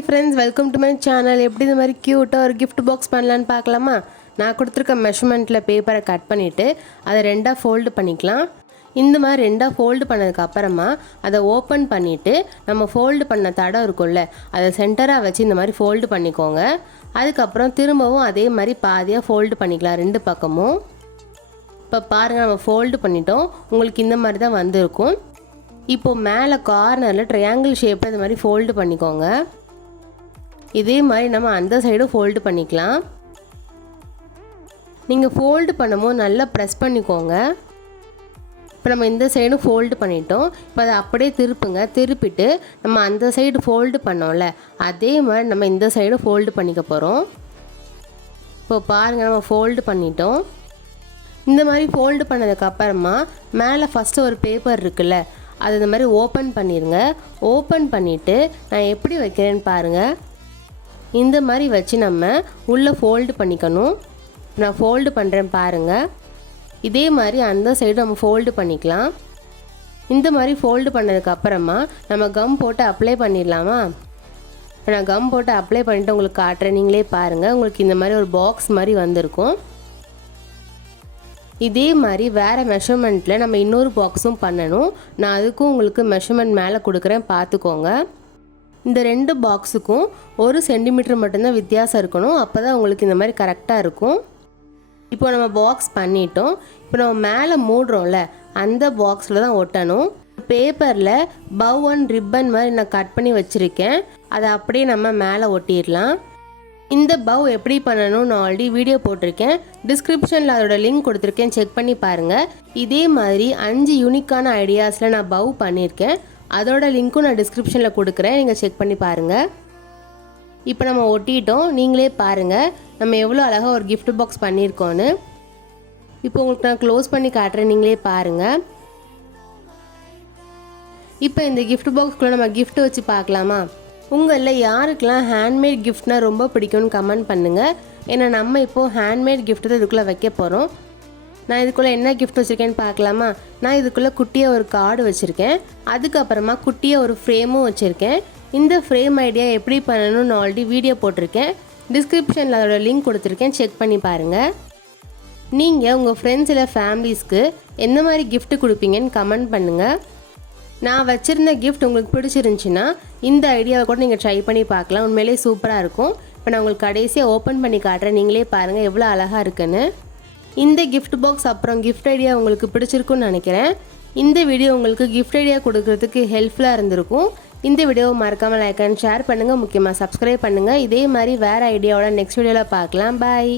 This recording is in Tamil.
Hi friends, welcome to my channel. எப்படி இந்த மாதிரி க்யூட்டாக ஒரு கிஃப்ட் பாக்ஸ் பண்ணலான்னு பார்க்கலாமா? நான் கொடுத்துருக்க மெஷர்மெண்ட்டில் பேப்பரை கட் பண்ணிவிட்டு அதை ரெண்டாக ஃபோல்டு பண்ணிக்கலாம். இந்த மாதிரி ரெண்டாக ஃபோல்டு பண்ணதுக்கு அப்புறமா அதை ஓப்பன் பண்ணிவிட்டு நம்ம ஃபோல்டு பண்ண தடம் இருக்கும்ல, அதை சென்டராக வச்சு இந்த மாதிரி ஃபோல்டு பண்ணிக்கோங்க. அதுக்கப்புறம் திரும்பவும் அதே மாதிரி பாதியாக ஃபோல்டு பண்ணிக்கலாம் ரெண்டு பக்கமும். இப்போ பாருங்கள், நம்ம ஃபோல்டு பண்ணிட்டோம். உங்களுக்கு இந்த மாதிரி தான் வந்திருக்கும். இப்போது மேலே கார்னரில் ட்ரையாங்கிள் ஷேப்பில் இந்த மாதிரி ஃபோல்டு பண்ணிக்கோங்க. இதே மாதிரி நம்ம அந்த சைடும் ஃபோல்டு பண்ணிக்கலாம். நீங்கள் ஃபோல்டு பண்ணும்போது நல்லா ப்ரெஸ் பண்ணிக்கோங்க. இப்போ நம்ம இந்த சைடும் ஃபோல்டு பண்ணிட்டோம். இப்போ அதை அப்படியே திருப்புங்க. திருப்பிட்டு நம்ம அந்த சைடு ஃபோல்டு பண்ணோம்ல, அதே மாதிரி நம்ம இந்த சைடு ஃபோல்டு பண்ணிக்க போகிறோம். இப்போ பாருங்கள், நம்ம ஃபோல்டு பண்ணிட்டோம். இந்த மாதிரி ஃபோல்டு பண்ணதுக்கப்புறமா மேலே ஃபஸ்ட்டு ஒரு பேப்பர் இருக்குல்ல, அது இந்த மாதிரி ஓப்பன் பண்ணிடுங்க. ஓப்பன் பண்ணிவிட்டு நான் எப்படி வைக்கிறேன்னு பாருங்கள். இந்த மாதிரி வச்சு நம்ம உள்ளே ஃபோல்டு பண்ணிக்கணும். நான் ஃபோல்டு பண்ணுறேன் பாருங்கள். இதே மாதிரி அந்த சைடு நம்ம ஃபோல்டு பண்ணிக்கலாம். இந்த மாதிரி ஃபோல்டு பண்ணதுக்கப்புறமா நம்ம கம் போட்டு அப்ளை பண்ணிடலாமா? நான் கம் போட்டு அப்ளை பண்ணிவிட்டு உங்களுக்கு காட்டுறேன், நீங்களே பாருங்கள். உங்களுக்கு இந்த மாதிரி ஒரு பாக்ஸ் மாதிரி வந்திருக்கும். இதே மாதிரி வேறு மெஷர்மெண்ட்டில் நம்ம இன்னொரு பாக்ஸும் பண்ணணும். நான் அதுக்கும் உங்களுக்கு மெஷர்மெண்ட் மேலே கொடுக்குறேன், பார்த்துக்கோங்க. இந்த ரெண்டு பாக்ஸுக்கும் 1 சென்டிமீட்டர் மட்டும்தான் வித்தியாசம் இருக்கணும். அப்போ தான் உங்களுக்கு இந்த மாதிரி கரெக்டாக இருக்கும். இப்போ நம்ம பாக்ஸ் பண்ணிட்டோம். இப்போ நம்ம மேலே மூடுறோம்ல, அந்த பாக்ஸில் தான் ஒட்டணும். பேப்பரில் பவ் அண்ட் ரிப்பன் மாதிரி நான் கட் பண்ணி வச்சுருக்கேன். அதை அப்படியே நம்ம மேலே ஒட்டிடலாம். இந்த பவ் எப்படி பண்ணணும்னு நான் ஆல்ரெடி வீடியோ போட்டிருக்கேன். டிஸ்கிரிப்ஷனில் அதோட லிங்க் கொடுத்துருக்கேன், செக் பண்ணி பாருங்கள். இதே மாதிரி 5 யூனிக்கான ஐடியாஸில் நான் பவ் பண்ணியிருக்கேன். அதோட லிங்க்கும் நான் டிஸ்கிரிப்ஷனில் கொடுக்குறேன், நீங்கள் செக் பண்ணி பாருங்கள். இப்போ நம்ம ஒட்டிட்டோம். நீங்களே பாருங்கள் நம்ம எவ்வளோ அழகாக ஒரு கிஃப்ட் பாக்ஸ் பண்ணியிருக்கோன்னு. இப்போ உங்களுக்கு நான் க்ளோஸ் பண்ணி காட்டுறேன், நீங்களே பாருங்கள். இப்போ இந்த கிஃப்ட் பாக்ஸ்குள்ளே நம்ம கிஃப்ட் வச்சு பார்க்கலாமா? உங்களில் யாருக்கெல்லாம் ஹேண்ட்மேட் கிஃப்ட்னால் ரொம்ப பிடிக்கும்னு கமெண்ட் பண்ணுங்கள். ஏன்னா நம்ம இப்போது ஹேண்ட்மேட் கிஃப்ட் தான் இதுக்குள்ளே வைக்க போகிறோம். நான் இதுக்குள்ளே என்ன கிஃப்ட் வச்சுருக்கேன்னு பார்க்கலாமா? நான் இதுக்குள்ளே குட்டியாக ஒரு கார்டு வச்சுருக்கேன். அதுக்கப்புறமா குட்டியாக ஒரு ஃப்ரேமும் வச்சுருக்கேன். இந்த ஃப்ரேம் ஐடியா எப்படி பண்ணணும்னு ஆல்ரெடி வீடியோ போட்டிருக்கேன். டிஸ்கிரிப்ஷனில் அதோட லிங்க் கொடுத்துருக்கேன், செக் பண்ணி பாருங்கள். நீங்கள் உங்கள் ஃப்ரெண்ட்ஸ் இல்லை ஃபேமிலிஸ்க்கு எந்த மாதிரி கிஃப்ட் கொடுப்பீங்கன்னு கமெண்ட் பண்ணுங்கள். நான் வச்சுருந்த கிஃப்ட் உங்களுக்கு பிடிச்சிருந்துச்சின்னா இந்த ஐடியாவை கூட நீங்கள் ட்ரை பண்ணி பார்க்கலாம். உண்மையிலே சூப்பராக இருக்கும். இப்போ நான் உங்களுக்கு கடைசியாக ஓப்பன் பண்ணி காட்டுறேன், நீங்களே பாருங்கள் எவ்வளோ அழகாக இருக்குன்னு. இந்த கிஃப்ட் பாக்ஸ் அப்புறம் கிஃப்ட் ஐடியா உங்களுக்கு பிடிச்சிருக்குன்னு நினைக்கிறேன். இந்த வீடியோ உங்களுக்கு கிஃப்ட் ஐடியா கொடுக்கறதுக்கு ஹெல்ப்ஃபுல்லாக இருந்திருக்கும். இந்த வீடியோவை மறக்காமல் லைக் அண்ட் ஷேர் பண்ணுங்கள். முக்கியமாக சப்ஸ்கிரைப் பண்ணுங்கள். இதே மாதிரி வேறு ஐடியாவோட நெக்ஸ்ட் வீடியோவில் பார்க்கலாம். பாய்.